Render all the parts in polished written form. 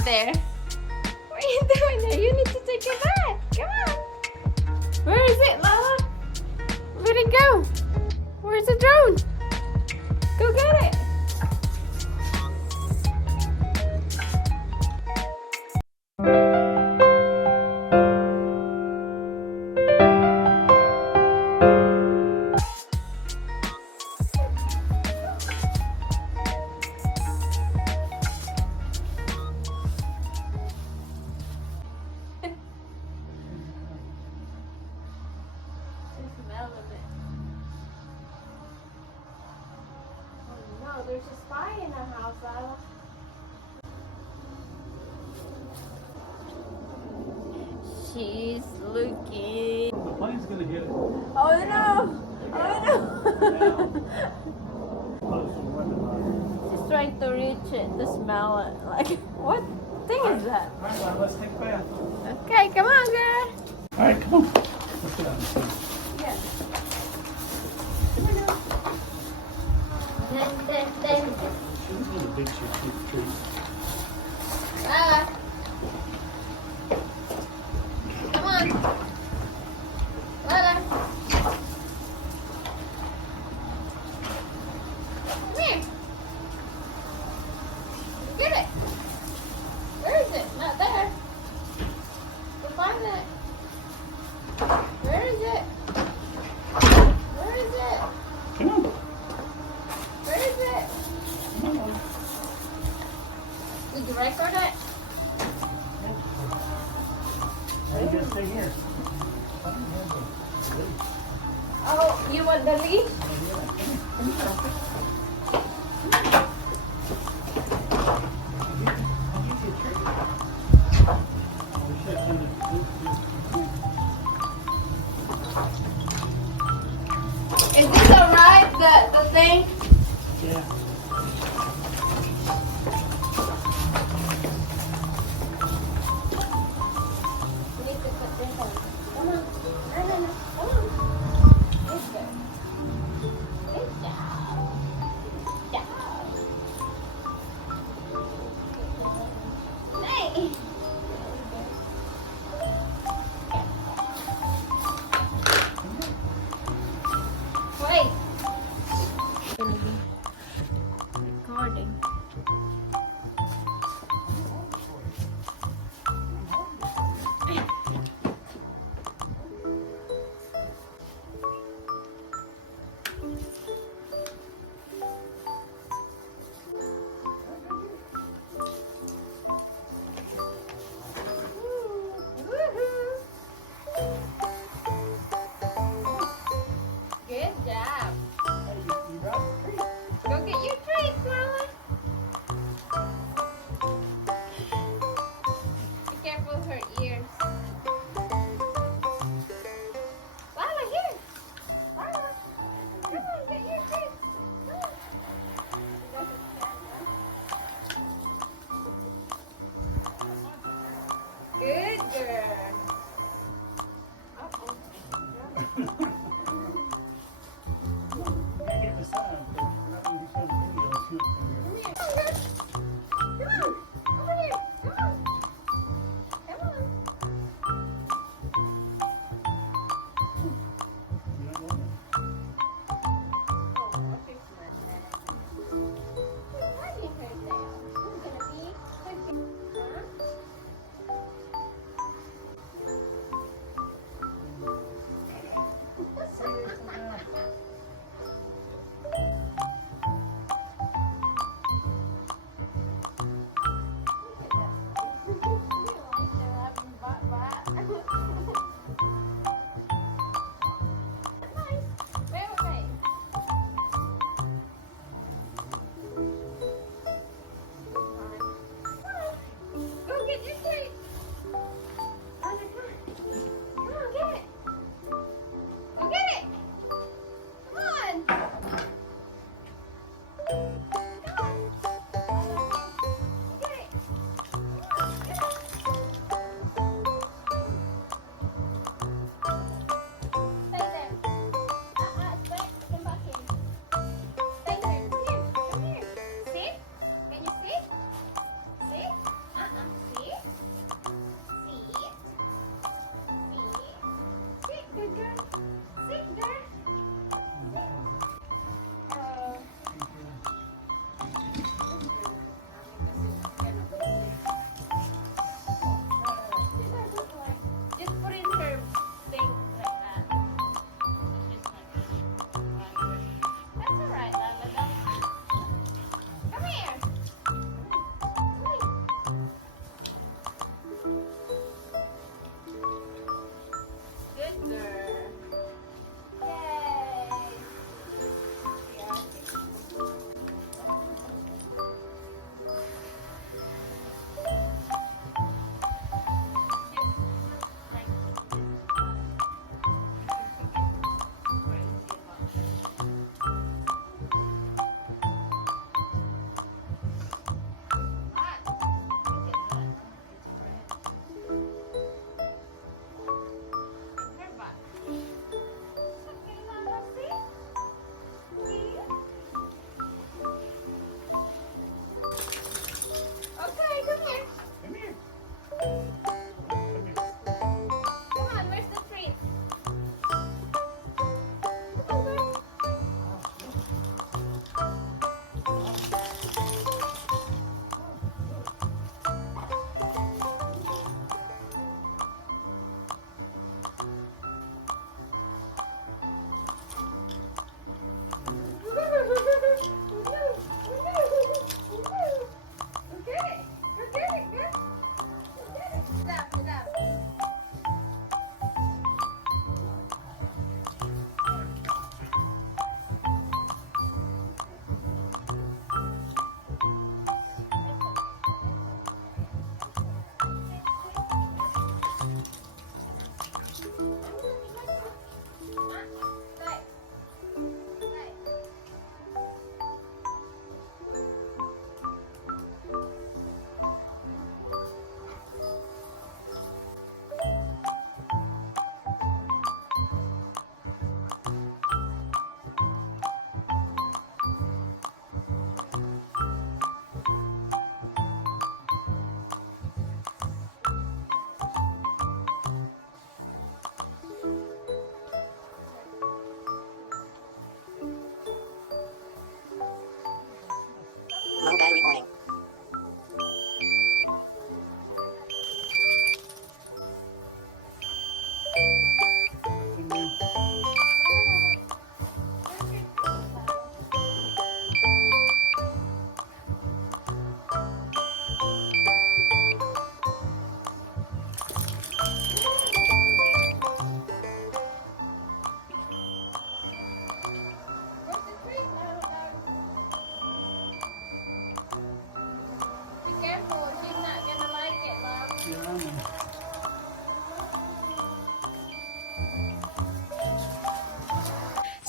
out there. What are you doing there? You need to take your bath. Come on. Where is it, Lala? Where'd it go? Where's the drone? Go get it. There's a spy in the house, Lila. She's looking. The plane's gonna hit it. Oh no! Oh no! She's trying to reach it, to smell it. Like, what thing is that? Alright, let's take a bath. Okay, come on, girl. Alright, come on. Let's get out of this. Yeah. She's a little big, she's treat. Lila. Come on. Lila. Come here. Get it. Where is it? Not there. Go find it. Where is it? Where is it? Come on. Where is it? Come on. Did you record it? Hey, you gotta stay here. Oh, you want the leash? Is this alright, the thing? Yeah. We need to put this on. Come on. No. Come on. Good girl. Good job. Good job. Hey. Wait. Recording.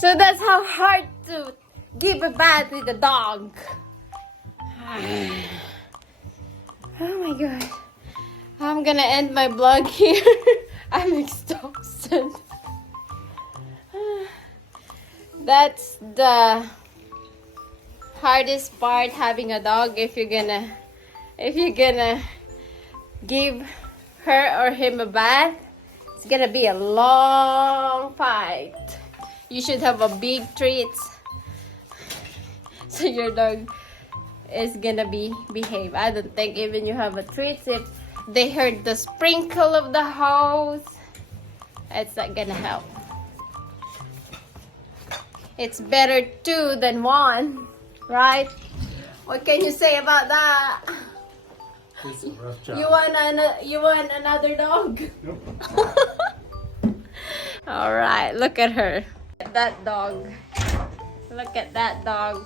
So that's how hard to give a bath with a dog. Oh my god. I'm gonna end my vlog here. I'm exhausted. That's the hardest part, having a dog. If you're gonna give her or him a bath, it's gonna be a long fight. You should have a big treat so your dog is gonna behave. I don't think even you have a treat, if they heard the sprinkle of the hose, it's not gonna help. It's better 2 than 1, right? What can you say about that? It's a rough job. You want another dog? Nope. All right, look at her. That dog. Look at that dog.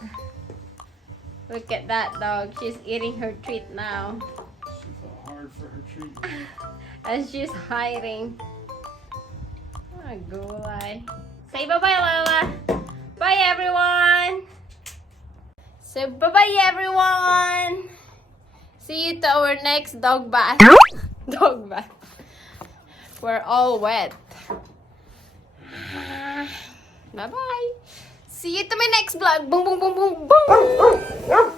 Look at that dog. She's eating her treat now. She fought hard for her treatment. And she's hiding. Oh, gulay. Say bye-bye, Lola. Bye, everyone. So, bye-bye, everyone. See you to our next dog bath. Dog bath. We're all wet. Bye-bye. See you to my next vlog. Boom, boom, boom, boom, boom.